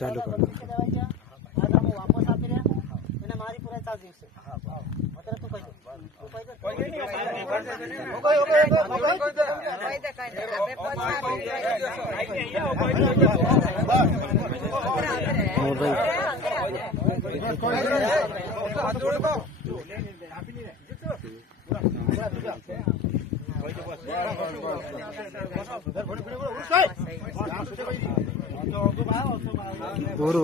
ચાલુ કરો आज हम वापस आपी रहा मैंने मारी पूरा 4 दिवस मतलब तू कह गुरु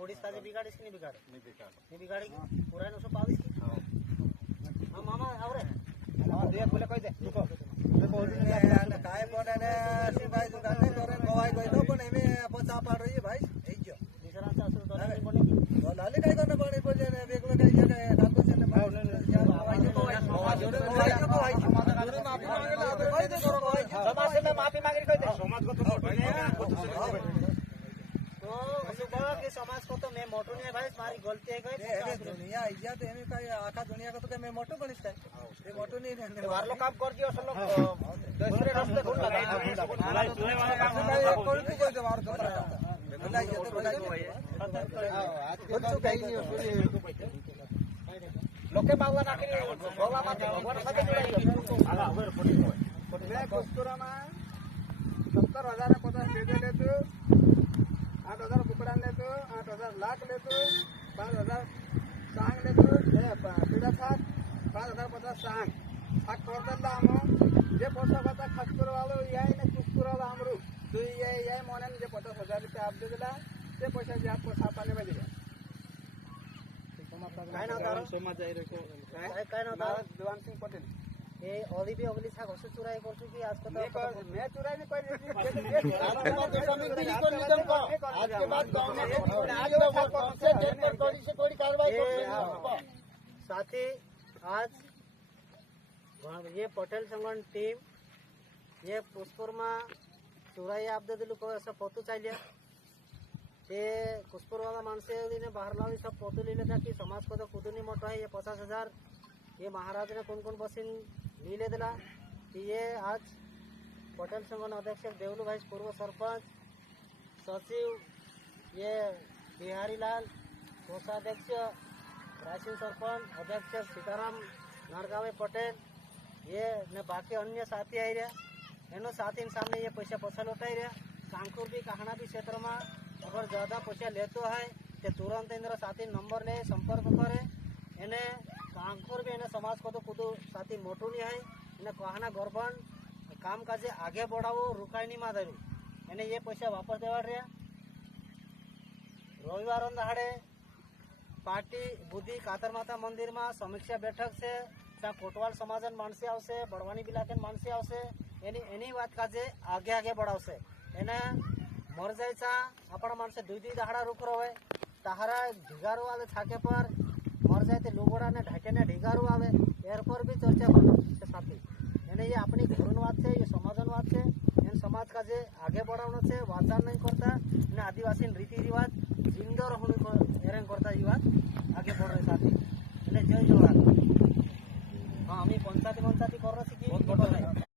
ओडिशा से बिगाड़ी नहीं बिगाड़ी पूरा 922 हां मामा आव रे हां दे बोले कह दे रुको काय बोले सी भाई दुकान में करे गवाई गई तो पण एमे पचा पाड़ रही है भाई ए जो दूसरा से असर तो नहीं बने तो लाली काय करना पड़े बोले ने वेगलो काय जगह ठाकुर से ने भाव ने समाज से माफी मांगे कह दे समाज को तो समाज को तो मैं मोटो नहीं है भाई तुम्हारी गलती है गई दुनिया इज्जत है का आखा दुनिया को तो मैं मोटो बनिस है ये मोटो नहीं है वार लोग काम कर दियो सब लोग दूसरे रास्ते ढूंढ लगा चूहे वाला काम कोई भी कोई वार कर रहा है ये तो बड़ा कुछ कहीं नहीं लोग के बावला ना करी बावला मत भगवान सके जुड़ाई आला ओवर मैं कुस्तुरा में 70000 50 दे ले तो 8,000 कुकड़ा ले तो 8,000 लाख ले तो 5,000 सांग ले तो पीड़ा था 5,050 सांग आ टोटल हम जे पैसा बता खस्कुर वालो याई ने कुस्कुर वाला हमरु तो ये मोनन जे 50,000 रुपया आप दे दिला ते पैसा जे आपको छापाने में दिया काय ना तारो समाज जाई रे काय ना तारो देवान सिंह पटेल ये ओली भी अगली छा घोष चुराई कर चुकी आज को तो मैं चुराई नहीं कोई आज के बाद गांव में आज से जेल पर कोई कार्रवाई साथी आज ये पटेल संगठन टीम ये पुष्पुर में चुराई आप दे दिलु को ऐसा पोतू चाहिए ये पुष्पुर वाला मानसे ने बाहर लावी सब पोतू ले लेता कि समाज को तो खुद नहीं मोटा है ये 50,000 ये महाराज ने कौन बसिन लीले दिला कि ये आज पटेल संगठन अध्यक्ष देवलू भाई पूर्व सरपंच सचिव ये बिहारी लाल कोषाध्यक्ष राशिन सरपंच अध्यक्ष सीताराम नारगावे पटेल ये ने बाकी अन्य साथी आई रहा एनो साथी सामने ये पैसा पछा लौटाई रहा कांकुर भी कहाना भी क्षेत्र में अगर ज़्यादा पैसा लेते है तो तुरंत इंद्र साथी नंबर ले संपर्क करे एने कांकुर भी समाज को तो खुद साथी मोटू नहीं है इन्हें कहना गर्भन काम काजे आगे बढ़ाओ रुकाई नहीं माधरू इन्हें ये पैसा वापस देवा रहा रविवार दहाड़े पार्टी बुद्धि कातर माता मंदिर में समीक्षा बैठक से कोटवाल समाजन मानसी आवशे बड़वानी बिलाकन मानसी आवशे एनी बात काजे आगे आगे बढ़ावशे एने मर जायचा आपण माणसे 2-2 दहाड़ा रुक रहे ताहारा ढिगारू आवे छाके पर मर जाए तो लोगोड़ा ने ढाके ने ढिगारू आवे एर पर भी चर्चा करो साथी एने ये अपनी घरन बात है ये समाजन बात है एन समाज का जे आगे बढ़ावना से वाचार नहीं करता ने आदिवासी रीति रिवाज जिंदो रहने को एरें करता ये बात आगे बढ़ रहे साथी एने जय जोहार हाँ हमें पंचायती कर रहे